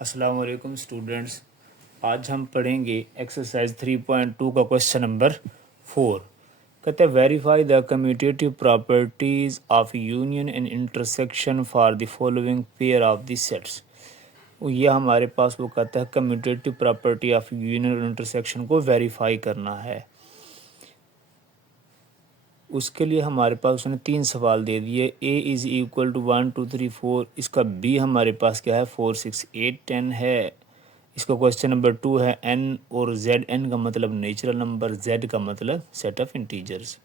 अस्सलाम वालेकुम स्टूडेंट्स। आज हम पढ़ेंगे एक्सरसाइज 3.2 का क्वेश्चन नंबर 4। कहते हैं verify the commutative properties of union and intersection for the following pair of the sets. ये हमारे पास वो कहता है कम्यूटेटिव प्रॉपर्टी ऑफ यूनियन और इंटरसेक्शन को वेरीफाई करना है। उसके लिए हमारे पास उसने 3 सवाल दे दिए। A is equal to 1 2 3 4। इसका बी हमारे पास क्या है 4 6 8 10 है। इसका क्वेश्चन नंबर 2 है एन और जेड। एन का मतलब नेचुरल नंबर, जेड का मतलब सेट ऑफ इंटीजर्स।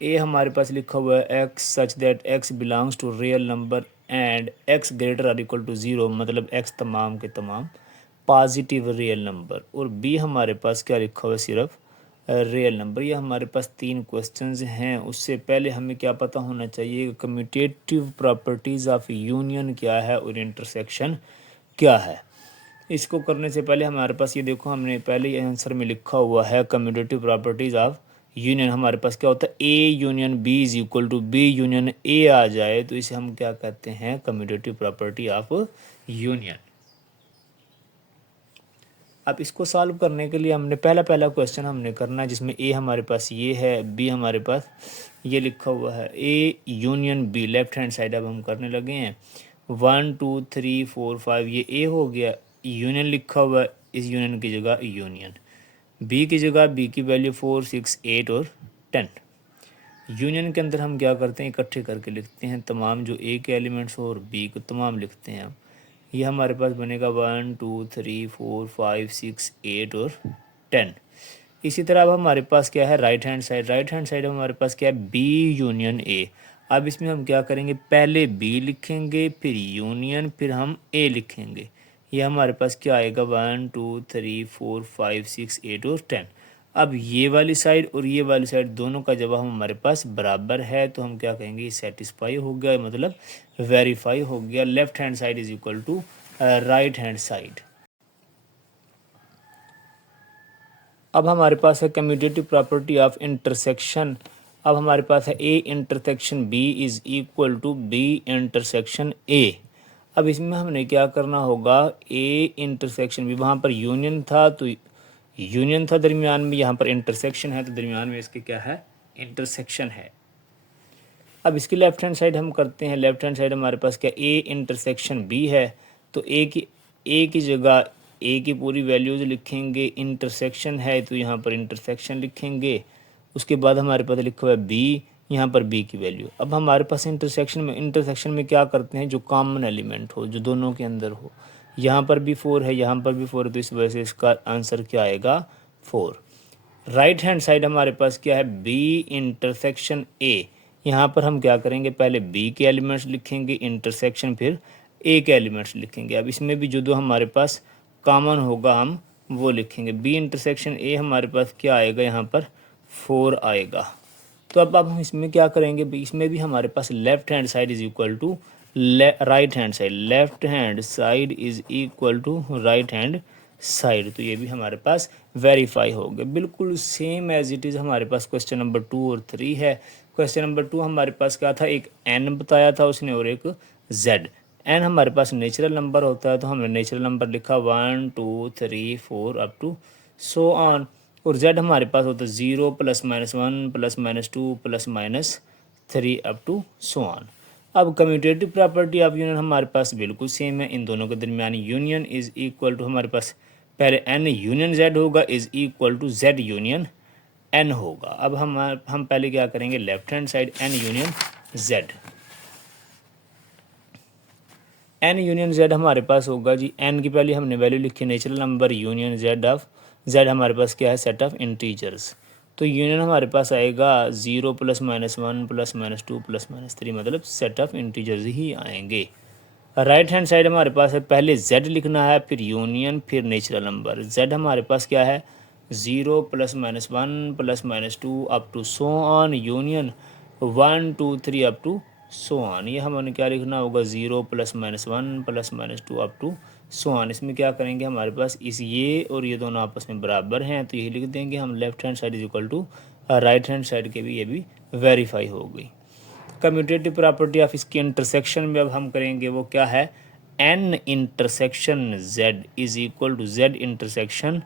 ए हमारे पास लिखा हुआ है x such that x belongs to real number and x greater or equal to 0, मतलब एक्स तमाम के तमाम पॉजिटिव रियल नंबर। और बी हमारे पास क्या लिखा हुआ है सिर्फ रियल नंबर। ये हमारे पास 3 क्वेश्चंस हैं। उससे पहले हमें क्या पता होना चाहिए कि कम्यूटेटिव प्रॉपर्टीज़ ऑफ यूनियन क्या है और इंटरसेक्शन क्या है। इसको करने से पहले हमारे पास ये देखो, हमने पहले ही आंसर में लिखा हुआ है कम्यूटेटिव प्रॉपर्टीज़ ऑफ यूनियन। हमारे पास क्या होता है A union B is equal to B union A आ जाए तो इसे हम क्या कहते हैं कम्यूटेटिव प्रॉपर्टी ऑफ यूनियन। अब इसको सॉल्व करने के लिए हमने पहला क्वेश्चन हमने करना है जिसमें ए हमारे पास ये है, बी हमारे पास ये लिखा हुआ है। A union B left hand side अब हम करने लगे हैं। 1 2 3 4 5 ये ए हो गया। यूनियन लिखा हुआ है, इस यूनियन की जगह यूनियन। बी की जगह बी की वैल्यू 4 6 8 और 10। यूनियन के अंदर हम क्या करते हैं इकट्ठे करके लिखते हैं तमाम जो ए के एलिमेंट्स हो और बी को तमाम लिखते हैं हम। ये हमारे पास बनेगा 1 2 3 4 5 6 8 और 10। इसी तरह अब हमारे पास क्या है right hand side. Right hand side हमारे पास क्या है बी यूनियन ए। अब इसमें हम क्या करेंगे पहले बी लिखेंगे फिर यूनियन फिर हम ए लिखेंगे। ये हमारे पास क्या आएगा 1 2 3 4 5 6 8 और 10। अब ये वाली साइड और ये वाली साइड दोनों का जवाब हमारे पास बराबर है तो हम क्या कहेंगे सेटिस्फाई हो गया, मतलब वेरीफाई हो गया। Left hand side is equal to right hand side. अब हमारे पास है कम्यूटेटिव प्रॉपर्टी ऑफ इंटरसेक्शन। अब हमारे पास है A intersection B is equal to B intersection A. अब इसमें हमने क्या करना होगा ए इंटरसेक्शन बी, वहाँ पर यूनियन था तो यूनियन था दरमियान में, यहाँ पर इंटरसेक्शन है तो दरमियान में इसके क्या है इंटरसेक्शन है। अब इसकी लेफ्ट हैंड साइड हम करते हैं। लेफ्ट हैंड साइड हमारे पास क्या ए इंटरसेक्शन बी है तो ए की जगह ए की पूरी वैल्यूज़ लिखेंगे। इंटरसेक्शन है तो यहाँ पर इंटरसेक्शन लिखेंगे। उसके बाद हमारे पास लिखा हुआ है बी, यहाँ पर बी की वैल्यू। अब हमारे पास इंटरसेक्शन में क्या करते हैं जो कॉमन एलिमेंट हो, जो दोनों के अंदर हो। यहाँ पर भी 4 है, यहाँ पर भी 4 है तो इस वजह से इसका आंसर क्या आएगा 4। राइट हैंड साइड हमारे पास क्या है बी इंटरसेक्शन ए। यहाँ पर हम क्या करेंगे पहले बी के एलिमेंट्स लिखेंगे इंटरसेक्शन फिर ए के एलिमेंट्स लिखेंगे। अब इसमें भी जो हमारे पास कॉमन होगा हम वो लिखेंगे। बी इंटरसेक्शन ए हमारे पास क्या आएगा यहाँ पर 4 आएगा। तो अब हम इसमें क्या करेंगे इसमें भी हमारे पास left hand side is equal to right hand side. Left hand side is equal to right hand side. तो ये भी हमारे पास वेरीफाई हो गया बिल्कुल सेम एज इट इज़। हमारे पास क्वेश्चन नंबर 2 और 3 है। क्वेश्चन नंबर 2 हमारे पास क्या था एक एन बताया था उसने और एक जेड। एन हमारे पास नेचुरल नंबर होता है तो हमने नेचुरल नंबर लिखा 1 2 3 4 अप टू सो ऑन। और जेड हमारे पास होता है 0 +-1 +-2 +-3 अप टू सो ऑन। अब कम्यूटेटिव प्रॉपर्टी ऑफ यूनियन हमारे पास बिल्कुल सेम है। इन दोनों के दरमियान यूनियन इज इक्वल टू हमारे पास पहले एन यूनियन जेड होगा is equal to Z union N होगा। अब हम पहले क्या करेंगे left hand side N union Z. N union Z हमारे पास होगा जी, एन की पहले हमने वैल्यू लिखी natural number union Z of Z हमारे पास क्या है सेट ऑफ इंटीजर्स। तो यूनियन हमारे पास आएगा 0 +-1 +-2 +-3, मतलब सेट ऑफ इंटीजर्स ही आएंगे। राइट हैंड साइड हमारे पास है पहले जेड लिखना है फिर यूनियन फिर नेचुरल नंबर। जेड हमारे पास क्या है 0 +-1 +-2 up to so on union 1 2 3 up to so on. ये हमें क्या लिखना होगा 0 +-1 +-2 अप टू सो ऑन। इसमें क्या करेंगे हमारे पास इस ये और ये दोनों आपस में बराबर हैं तो यही लिख देंगे हम left hand side is equal to right hand side के भी ये भी वेरीफाई हो गई। कम्यूटेटिव प्रॉपर्टी ऑफ इसकी इंटरसेक्शन में अब हम करेंगे वो क्या है N intersection Z is equal to Z intersection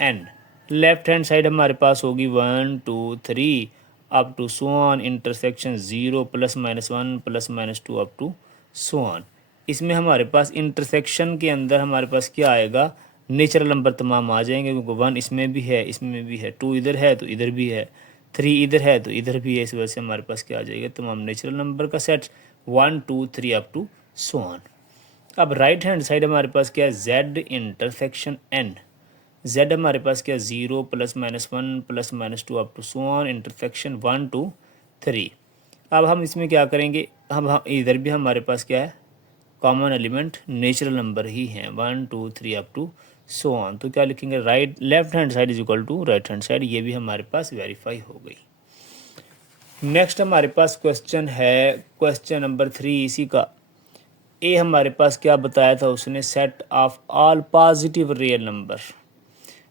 N. Left hand side हमारे पास होगी 1 2 3 up to so on intersection 0 +-1 +-2 up to so on. इसमें हमारे पास इंटरसेक्शन के अंदर हमारे पास क्या आएगा, नेचुरल नंबर तमाम आ जाएंगे, क्योंकि 1 इसमें भी है, इसमें भी है, 2 इधर है तो इधर भी है, 3 इधर है तो इधर भी है। इस वजह से हमारे पास क्या आ जाएगा, तमाम नेचुरल नंबर का set 1 2 3 up to so on. अब राइट हैंड साइड हमारे पास क्या है, जेड इंटरसेक्शन एन। जेड हमारे पास क्या, 0 +-1 +-2 up to so on intersection 1 2 3। अब हम इसमें क्या करेंगे, हम इधर भी हमारे पास क्या है, कॉमन एलिमेंट नेचुरल नंबर ही हैं, 1 2 3 अप टू सो ऑन। तो क्या लिखेंगे, right left hand side is equal to right hand side. ये भी हमारे पास वेरीफाई हो गई। नेक्स्ट हमारे पास क्वेश्चन है क्वेश्चन नंबर 3 इसी का। ए हमारे पास क्या बताया था उसने, set of all positive real number.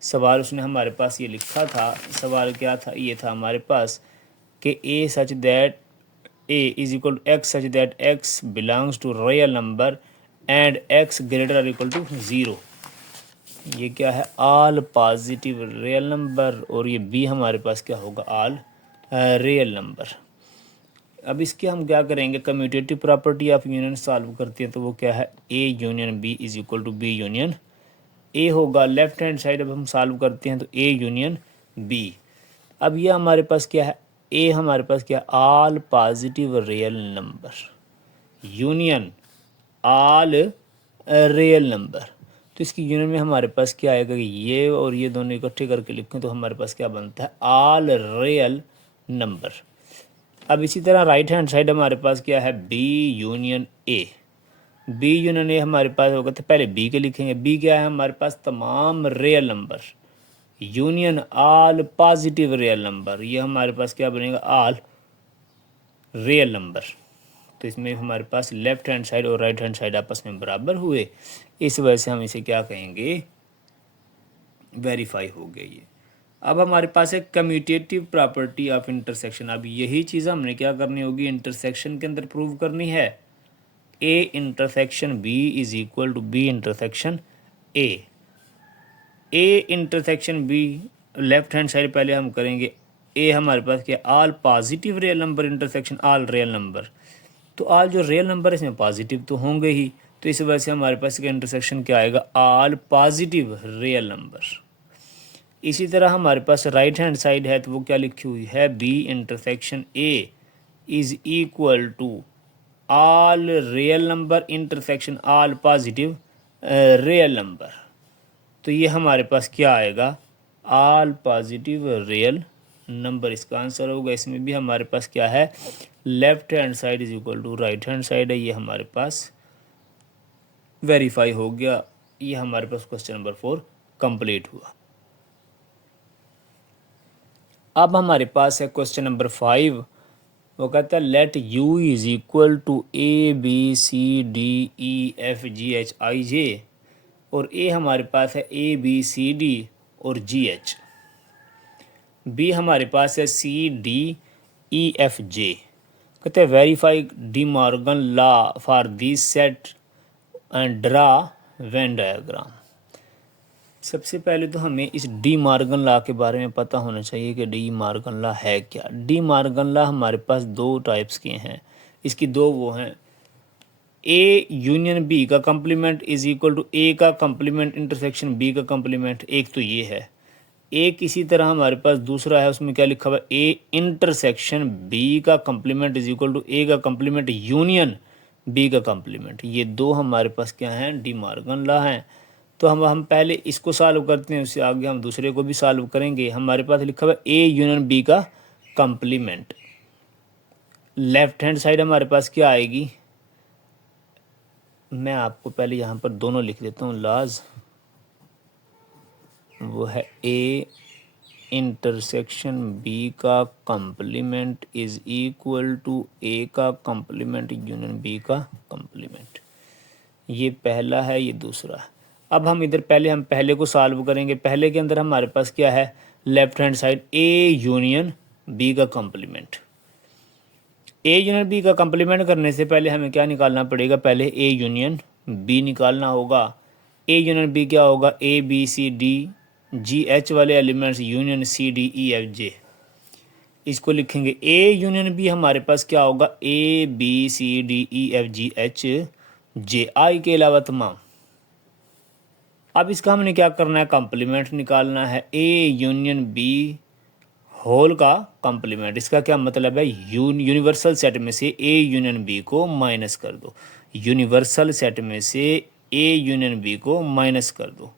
सवाल उसने हमारे पास ये लिखा था, सवाल क्या था, ये था हमारे पास कि A such that A is equal to X such that x belongs to real number and x greater और इक्वल टू 0। ये क्या है, ऑल पॉजिटिव रियल नंबर, और ये बी हमारे पास क्या होगा, ऑल रियल नंबर। अब इसके हम क्या करेंगे, commutative property of union solve करते हैं, तो वो क्या है, A union B is equal to B union A होगा। लेफ्ट हैंड साइड अब हम सॉल्व करते हैं तो ए यूनियन बी। अब ये हमारे पास क्या है, ए हमारे पास क्या, all positive real number union all real number. तो इसकी यूनियन में हमारे पास क्या आएगा कि ये और ये दोनों इकट्ठे करके लिखें तो हमारे पास क्या बनता है, ऑल रियल नंबर। अब इसी तरह राइट हैंड साइड हमारे पास क्या है, B union A. B union A हमारे पास होगा, तो पहले बी के लिखेंगे। बी क्या है हमारे पास, तमाम real number union all positive real number. ये हमारे पास क्या बनेगा, ऑल रियल नंबर। तो इसमें हमारे पास लेफ्ट हैंड साइड और राइट हैंड साइड आपस में बराबर हुए, इस वजह से हम इसे क्या कहेंगे, वेरीफाई हो गया ये। अब हमारे पास है कम्यूटेटिव प्रॉपर्टी ऑफ इंटरसेक्शन। अब यही चीज़ हमने क्या करनी होगी, इंटरसेक्शन के अंदर प्रूव करनी है। A intersection B is equal to B intersection A. A intersection B left hand side पहले हम करेंगे। ए हमारे पास क्या, all positive real number intersection all real number. तो ऑल जो रियल नंबर है इसमें पॉजिटिव तो होंगे ही, तो इस वजह से हमारे पास इसका इंटरसेक्शन क्या आएगा, ऑल पॉजिटिव रियल नंबर। इसी तरह हमारे पास राइट हैंड साइड है, तो वो क्या लिखी हुई है, B intersection A is equal to all real number intersection all positive real number. तो ये हमारे पास क्या आएगा, ऑल पॉजिटिव रियल नंबर इसका आंसर होगा। इसमें भी हमारे पास क्या है, left hand side is equal to right hand side है, ये हमारे पास वेरीफाई हो गया। ये हमारे पास क्वेश्चन नंबर 4 कंप्लीट हुआ। अब हमारे पास है क्वेश्चन नंबर 5। वो कहता है let U is equal to A B C D E F G H I J, और ए हमारे पास है ए बी सी डी और जी एच। बी हमारे पास है सी डी ई एफ जे। कहते हैं verify De Morgan law for this set and draw Venn diagram. सबसे पहले तो हमें इस डी मॉर्गन लॉ के बारे में पता होना चाहिए कि डी मॉर्गन लॉ है क्या। डी मॉर्गन लॉ हमारे पास दो टाइप्स के हैं, इसकी दो वो हैं, ए यूनियन बी का कंप्लीमेंट इज इक्वल टू ए का कंप्लीमेंट इंटरसेक्शन बी का कंप्लीमेंट। एक तो ये है। एक इसी तरह हमारे पास दूसरा है, उसमें क्या लिखा हुआ है, ए इंटरसेक्शन बी का कंप्लीमेंट इज इक्वल टू ए का कंप्लीमेंट यूनियन बी का कंप्लीमेंट। ये दो हमारे पास क्या हैं, डी मॉर्गन लॉ हैं। तो हम पहले इसको सॉल्व करते हैं, उससे आगे हम दूसरे को भी सॉल्व करेंगे। हमारे पास लिखा हुआ है ए यूनियन बी का कंप्लीमेंट। लेफ्ट हैंड साइड हमारे पास क्या आएगी, मैं आपको पहले यहाँ पर दोनों लिख देता हूँ लॉज। वो है ए इंटरसेक्शन बी का कंप्लीमेंट इज इक्वल टू ए का कंप्लीमेंट यूनियन बी का कंप्लीमेंट। ये पहला है, ये दूसरा है। अब हम पहले को सॉल्व करेंगे। पहले के अंदर हमारे पास क्या है, left hand side A union B का कंप्लीमेंट। ए यूनियन बी का कंप्लीमेंट करने से पहले हमें क्या निकालना पड़ेगा, पहले ए यूनियन बी निकालना होगा। ए यूनियन बी क्या होगा, A B C D G H वाले elements union C D E F J, इसको लिखेंगे। ए यूनियन बी हमारे पास क्या होगा, A B C D E F G H J, I के अलावा तमाम। अब इसका हमने क्या करना है, कंप्लीमेंट निकालना है। ए यूनियन बी होल का कंप्लीमेंट, इसका क्या मतलब है, यूनिवर्सल सेट में से ए यूनियन बी को माइनस कर दो। यूनिवर्सल सेट में से ए यूनियन बी को माइनस कर दो।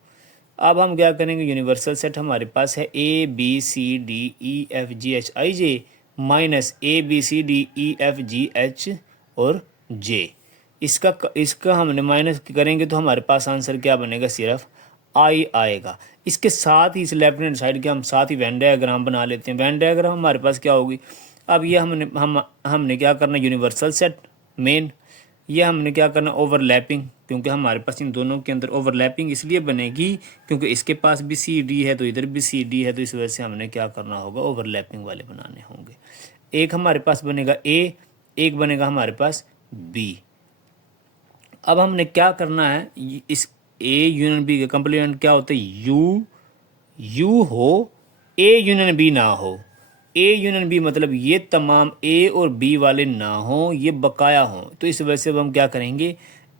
अब हम क्या करेंगे, यूनिवर्सल सेट हमारे पास है A B C D E F G H I J minus A B C D E F G H और जे। इसका हमने माइनस करेंगे तो हमारे पास आंसर क्या बनेगा, सिर्फ आई आएगा। इसके साथ ही इस लेफ्ट हैंड साइड के हम साथ ही वेन डायग्राम बना लेते हैं। वेन डायग्राम हमारे पास क्या होगी, अब ये हमने क्या करना, यूनिवर्सल सेट मेन, ये हमने क्या करना, ओवरलैपिंग, क्योंकि हमारे पास इन दोनों के अंदर ओवरलैपिंग इसलिए बनेगी क्योंकि इसके पास भी सी डी है तो इधर भी सी डी है, तो इस वजह से हमने क्या करना होगा, ओवरलैपिंग वाले बनाने होंगे। एक हमारे पास बनेगा ए, एक बनेगा हमारे पास बी। अब हमने क्या करना है, इस ए यूनियन बी के कंप्लीमेंट क्या होते हैं, यू हो, ए यूनियन बी ना हो। ए यूनियन बी मतलब ये तमाम ए और बी वाले ना हो, ये बकाया हों, तो इस वजह से अब हम क्या करेंगे,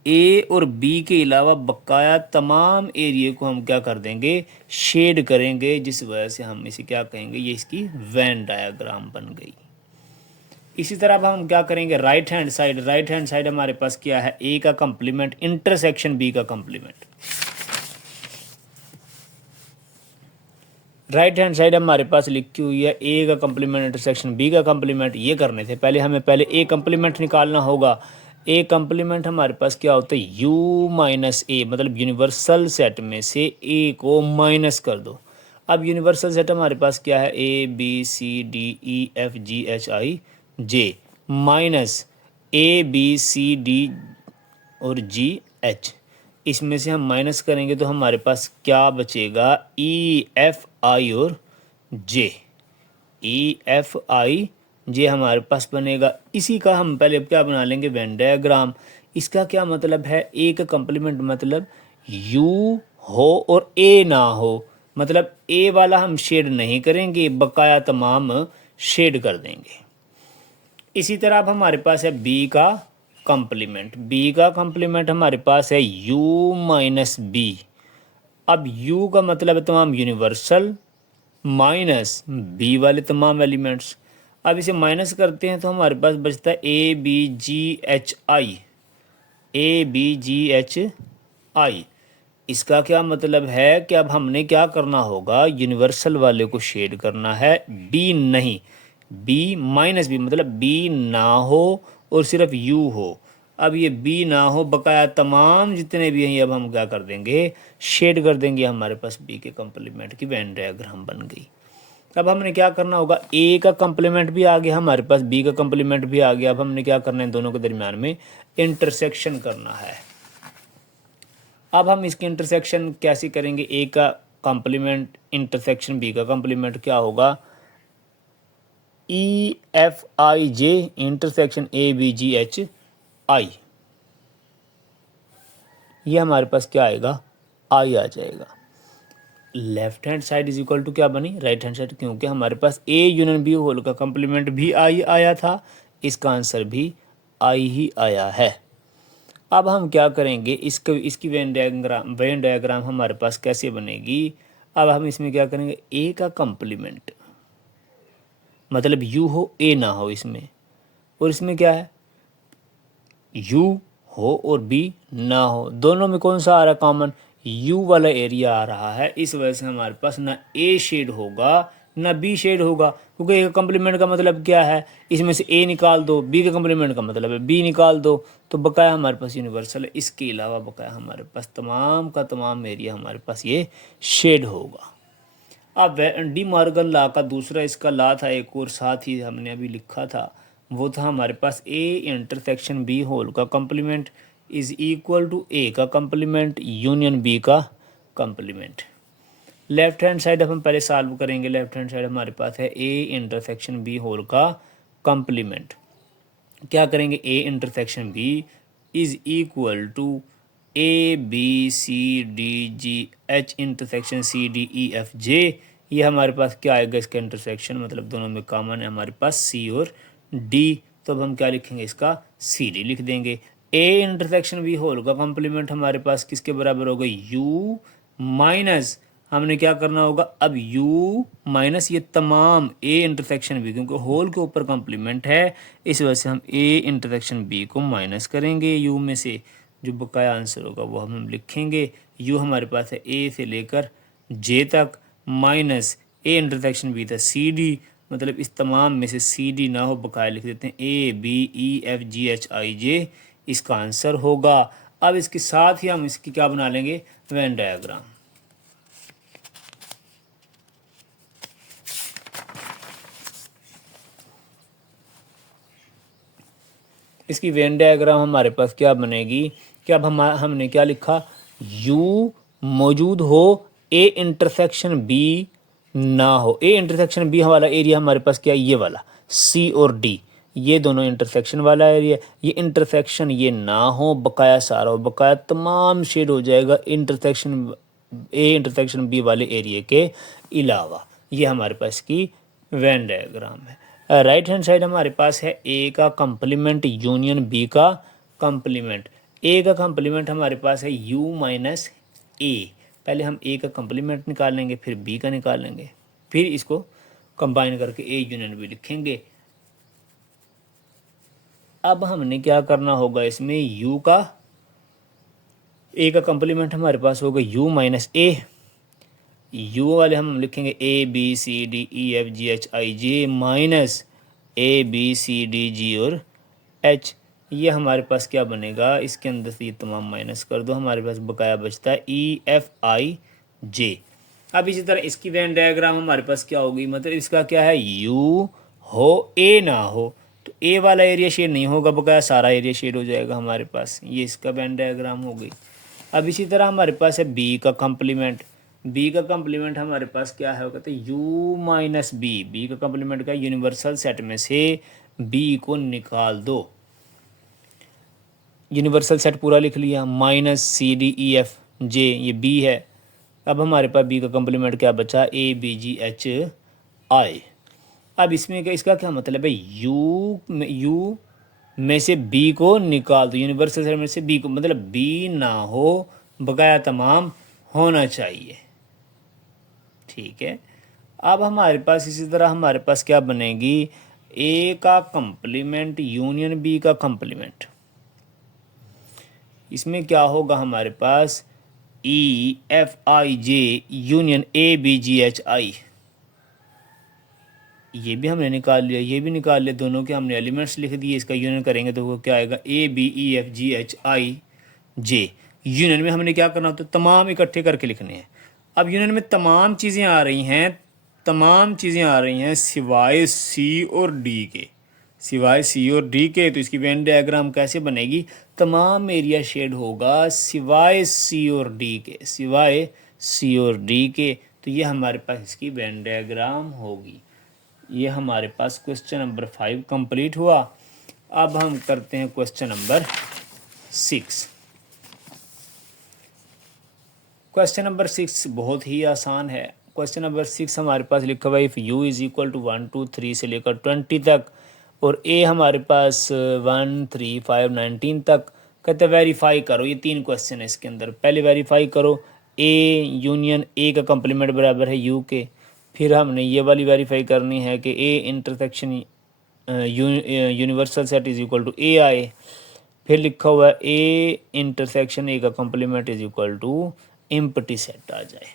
ए और बी के अलावा बकाया तमाम एरिया को हम क्या कर देंगे, शेड करेंगे, जिस वजह से हम इसे क्या कहेंगे, ये इसकी वेन डायग्राम बन गई। इसी तरह अब हम क्या करेंगे, राइट हैंड साइड हमारे पास क्या है, ए का कंप्लीमेंट इंटरसेक्शन बी का कंप्लीमेंट। राइट हैंड साइड हमारे पास लिखी हुई है ए का कंप्लीमेंट इंटरसेक्शन बी का कंप्लीमेंट। ये करने थे हमें पहले ए कंप्लीमेंट निकालना होगा। ए कंप्लीमेंट हमारे पास क्या होता है, यू माइनस ए, मतलब यूनिवर्सल सेट में से ए को माइनस कर दो। अब यूनिवर्सल सेट हमारे पास क्या है, A B C D E F G H I J minus A B C D और जी एच, इसमें से हम माइनस करेंगे तो हमारे पास क्या बचेगा, ई एफ आई और जे, ई एफ आई जे हमारे पास बनेगा। इसी का हम पहले क्या बना लेंगे, वेन डायग्राम। इसका क्या मतलब है, ए का कंप्लीमेंट मतलब यू हो और ए ना हो, मतलब ए वाला हम शेड नहीं करेंगे, बकाया तमाम शेड कर देंगे। इसी तरह अब हमारे पास है बी का कंप्लीमेंट। बी का कंप्लीमेंट हमारे पास है u माइनस बी। अब u का मतलब है तमाम यूनिवर्सल माइनस बी वाले तमाम एलिमेंट्स। अब इसे माइनस करते हैं तो हमारे पास बचता है A B G H I, A B G H I. इसका क्या मतलब है कि अब हमने क्या करना होगा, यूनिवर्सल वाले को शेड करना है, बी नहीं, बी माइनस बी मतलब बी ना हो और सिर्फ यू हो। अब ये बी ना हो, बकाया तमाम जितने भी हैं अब हम क्या कर देंगे, शेड कर देंगे। हमारे पास बी के कंप्लीमेंट की वेन डायग्राम बन गई। अब हमने क्या करना होगा, ए का कंप्लीमेंट भी आ गया हमारे पास, बी का कंप्लीमेंट भी आ गया। अब हमने क्या करना है, दोनों के दरमियान में इंटरसेक्शन करना है। अब हम इसकी इंटरसेक्शन कैसे करेंगे, ए का कंप्लीमेंट इंटरसेक्शन बी का कंप्लीमेंट क्या होगा, E F I J intersection A B G H I, ये हमारे पास क्या आएगा, आई आ जाएगा। Left hand side is equal to क्या बनी, राइट हैंड साइड, क्योंकि हमारे पास ए यूनियन बी होल का कंप्लीमेंट भी आई आया था, इसका आंसर भी आई ही आया है। अब हम क्या करेंगे, इसकी वेन डायग्राम हमारे पास कैसे बनेगी। अब हम इसमें क्या करेंगे, ए का कंप्लीमेंट मतलब यू हो ए ना हो इसमें, और इसमें क्या है यू हो और बी ना हो, दोनों में कौन सा आ रहा है कॉमन, यू वाला एरिया आ रहा है। इस वजह से हमारे पास ना ए शेड होगा ना बी शेड होगा, क्योंकि ए का कंप्लीमेंट का मतलब क्या है, इसमें से ए निकाल दो, बी के कंप्लीमेंट का मतलब है बी निकाल दो, तो बकाया हमारे पास यूनिवर्सल है। इसके अलावा बकाया हमारे पास तमाम का तमाम एरिया हमारे पास ये शेड होगा। अब डी मॉर्गन लॉ का दूसरा इसका लॉ था एक और, साथ ही हमने अभी लिखा था, वो था हमारे पास ए इंटरसेक्शन बी होल का कंप्लीमेंट इज इक्वल टू ए का कंप्लीमेंट यूनियन बी का कंप्लीमेंट। लेफ्ट हैंड साइड अब हम पहले सॉल्व करेंगे। लेफ्ट हैंड साइड हमारे पास है ए इंटरसेक्शन बी होल का कंप्लीमेंट। क्या करेंगे, A intersection B is equal to A B C D G H intersection C D E F J, ये हमारे पास क्या आएगा इसका इंटरसेक्शन, मतलब दोनों में कॉमन है हमारे पास सी और डी। तो अब हम क्या लिखेंगे, इसका सी डी लिख देंगे। ए इंटरसेक्शन बी होल का कॉम्प्लीमेंट हमारे पास किसके बराबर होगा, यू माइनस, हमने क्या करना होगा अब u माइनस ये तमाम a इंटरसेक्शन b, क्योंकि होल के ऊपर कॉम्प्लीमेंट है इस वजह से हम a इंटरसेक्शन b को माइनस करेंगे u में से, जो बकाया आंसर होगा वो हम लिखेंगे। u हमारे पास है a से लेकर j तक माइनस a इंटरसेक्शन b था सी डी, मतलब इस तमाम में से सी डी ना हो बकाया लिख देते हैं a b e f g h i j, इसका आंसर होगा। अब इसके साथ ही हम इसकी क्या बना लेंगे, वेन डायग्राम। इसकी वेन डायग्राम हमारे पास क्या बनेगी कि अब हमने क्या लिखा, U मौजूद हो A इंटरसेक्शन B ना हो। A इंटरसेक्शन B वाला एरिया हमारे पास क्या है, ये वाला C और D, ये दोनों इंटरसेक्शन वाला एरिया, ये इंटरसेक्शन ये ना हो, बकाया सारा हो, बकाया तमाम शेड हो जाएगा इंटरसेक्शन A इंटरसेक्शन B वाले एरिया के अलावा। ये हमारे पास की वेन डायग्राम है। राइट हैंड साइड हमारे पास है ए का कंप्लीमेंट यूनियन बी का कंप्लीमेंट। ए का कंप्लीमेंट हमारे पास है यू माइनस ए, पहले हम ए का कंप्लीमेंट निकालेंगे फिर बी का निकालेंगे, फिर इसको कंबाइन करके ए यूनियन बी लिखेंगे। अब हमने क्या करना होगा, इसमें यू का ए का कंप्लीमेंट हमारे पास होगा यू माइनस ए, यू वाले हम लिखेंगे A B C D E F G H I J minus A B C D G और एच, ये हमारे पास क्या बनेगा, इसके अंदर से ये तमाम माइनस कर दो, हमारे पास बकाया बचता है ई एफ आई जे। अब इसी तरह इसकी वेन डायग्राम हमारे पास क्या होगी, मतलब इसका क्या है, यू हो ए ना हो, तो ए वाला एरिया शेड नहीं होगा, बकाया सारा एरिया शेड हो जाएगा हमारे पास, ये इसका वेन डायग्राम हो गई। अब इसी तरह हमारे पास है बी का कंप्लीमेंट। बी का कंप्लीमेंट हमारे पास क्या है, कहते हैं यू माइनस बी, बी का कंप्लीमेंट का यूनिवर्सल सेट में से बी को निकाल दो, यूनिवर्सल सेट पूरा लिख लिया, minus C D E F J, ये बी है। अब हमारे पास बी का कंप्लीमेंट क्या बचा, ए बी जी एच आई। अब इसमें क्या, इसका क्या मतलब है, यू में से बी को निकाल दो, यूनिवर्सल सेट में से बी को, मतलब बी ना हो, बकाया तमाम होना चाहिए, ठीक है। अब हमारे पास इसी तरह हमारे पास क्या बनेगी, ए का कंप्लीमेंट यूनियन बी का कंप्लीमेंट, इसमें क्या होगा हमारे पास E F I J union A B G H I, ये भी हमने निकाल लिया, ये भी निकाल लिया, दोनों के हमने एलिमेंट्स लिख दिए, इसका यूनियन करेंगे तो वो क्या आएगा, A B E F G H I J. Union में हमने क्या करना होता है, तमाम इकट्ठे करके लिखने हैं। अब यूनियन में तमाम चीज़ें आ रही हैं, तमाम चीज़ें आ रही हैं सिवाय सी और डी के, सिवाय सी और डी के, तो इसकी वेन डायग्राम कैसे बनेगी, तमाम एरिया शेड होगा सिवाय सी और डी के, सिवाय सी और डी के, तो ये हमारे पास इसकी वेन डायग्राम होगी। ये हमारे पास क्वेश्चन नंबर 5 कंप्लीट हुआ। अब हम करते हैं क्वेश्चन नंबर 6। क्वेश्चन नंबर 6 बहुत ही आसान है। क्वेश्चन नंबर 6 हमारे पास लिखा हुआ है if u is equal to 1 2 3 से लेकर 20 तक और a हमारे पास 1 3 5 19 तक, कहते वेरीफाई करो, ये 3 क्वेश्चन है इसके अंदर। पहले वेरीफाई करो a यूनियन a का कंप्लीमेंट बराबर है u के, फिर हमने ये वाली वेरीफाई करनी है कि a intersection universal set is equal to A I, फिर लिखा हुआ है a इंटरसेक्शन a का complement is equal to empty set आ जाए।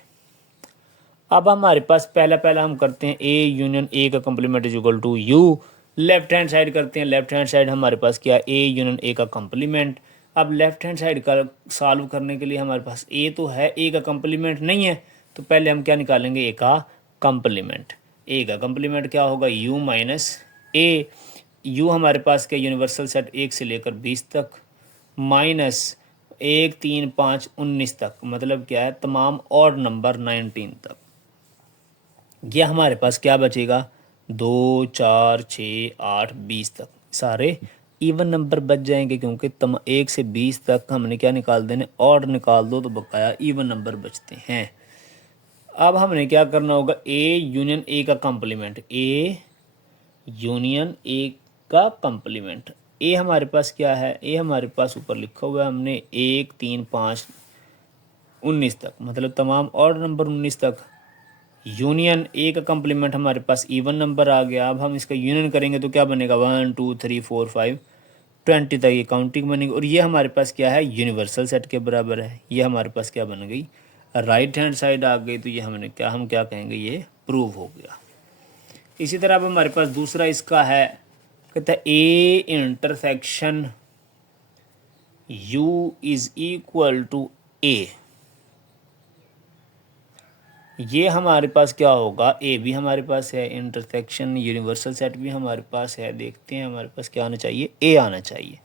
अब हमारे पास पहला हम करते हैं a यूनियन a का complement is equal to u, left hand side करते हैं। लेफ्ट हैंड साइड हमारे पास क्या, a यूनियन a का कंप्लीमेंट। अब लेफ्ट हैंड साइड का सॉल्व करने के लिए हमारे पास a तो है, a का कंप्लीमेंट नहीं है, तो पहले हम क्या निकालेंगे, a का कंप्लीमेंट। a का कंप्लीमेंट क्या होगा, u माइनस a, u हमारे पास क्या यूनिवर्सल सेट 1 से लेकर 20 तक माइनस 1 3 5 19 तक, मतलब क्या है तमाम ऑड नंबर 19 तक। यह हमारे पास क्या बचेगा, 2 4 6 8 20 तक, सारे इवन नंबर बच जाएंगे क्योंकि 1 से 20 तक हमने क्या निकाल देने, ऑड निकाल दो तो बकाया इवन नंबर बचते हैं। अब हमने क्या करना होगा, ए यूनियन ए का कंप्लीमेंट, ए यूनियन ए का कंप्लीमेंट। ए हमारे पास क्या है, ए हमारे पास ऊपर लिखा हुआ है हमने 1 3 5 19 तक, मतलब तमाम ऑड नंबर 19 तक। यूनियन ए का कंप्लीमेंट हमारे पास इवन नंबर आ गया। अब हम इसका यूनियन करेंगे तो क्या बनेगा, 1 2 3 4 5 20 तक ये काउंटिंग बनेगी। और ये हमारे पास क्या है, यूनिवर्सल सेट के बराबर है। ये हमारे पास क्या बन गई, राइट हैंड साइड आ गई। तो ये हमने क्या, हम क्या कहेंगे, ये प्रूव हो गया। इसी तरह अब हमारे पास दूसरा इसका है, कहता है A intersection U is equal to A. ये हमारे पास क्या होगा, ए भी हमारे पास है, इंटरसेक्शन यूनिवर्सल सेट भी हमारे पास है। देखते हैं हमारे पास क्या आना चाहिए, ए आना चाहिए।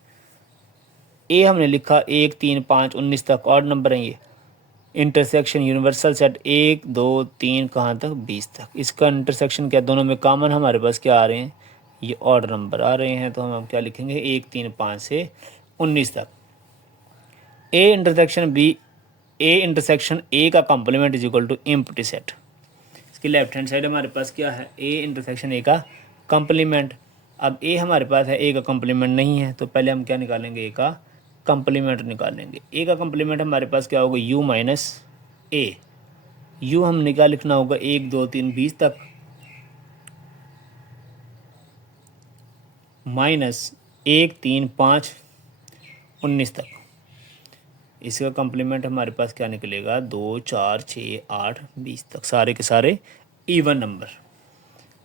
ए हमने लिखा 1 3 5 19 तक ऑड नंबर है ये। इंटरसेक्शन यूनिवर्सल सेट 1 2 3 कहाँ तक, 20 तक। इसका इंटरसेक्शन क्या, दोनों में कॉमन हमारे पास क्या आ रहे हैं, ये ऑड नंबर आ रहे हैं। तो हम क्या लिखेंगे, 1 3 5 से 19 तक। A intersection B, A intersection A का complement is equal to empty set. इसकी लेफ्ट हैंड साइड हमारे पास क्या है, ए इंटरसेक्शन ए का कंप्लीमेंट। अब ए हमारे पास है, ए का कंप्लीमेंट नहीं है, तो पहले हम क्या निकालेंगे, ए का कंप्लीमेंट निकालेंगे। ए का कंप्लीमेंट हमारे पास क्या होगा, यू माइनस ए। यू हमने क्या लिखना होगा, 1 2 3 20 तक माइनस 1 3 5 19 तक। इसका कंप्लीमेंट हमारे पास क्या निकलेगा, 2 4 6 8 20 तक, सारे के सारे इवन नंबर।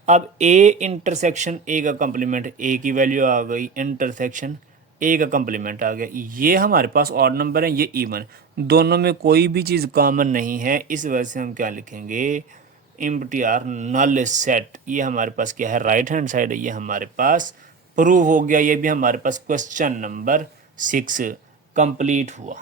अब ए इंटरसेक्शन ए का कंप्लीमेंट, ए की वैल्यू आ गई, इंटरसेक्शन ए का कंप्लीमेंट आ गया। ये हमारे पास ऑड नंबर है, ये इवन, दोनों में कोई भी चीज़ कॉमन नहीं है। इस वजह से हम क्या लिखेंगे, एम्प्टी आर नल सेट। ये हमारे पास क्या है, राइट हैंड साइड है, ये हमारे पास प्रूव हो गया। ये भी हमारे पास क्वेश्चन नंबर 6 कंप्लीट हुआ।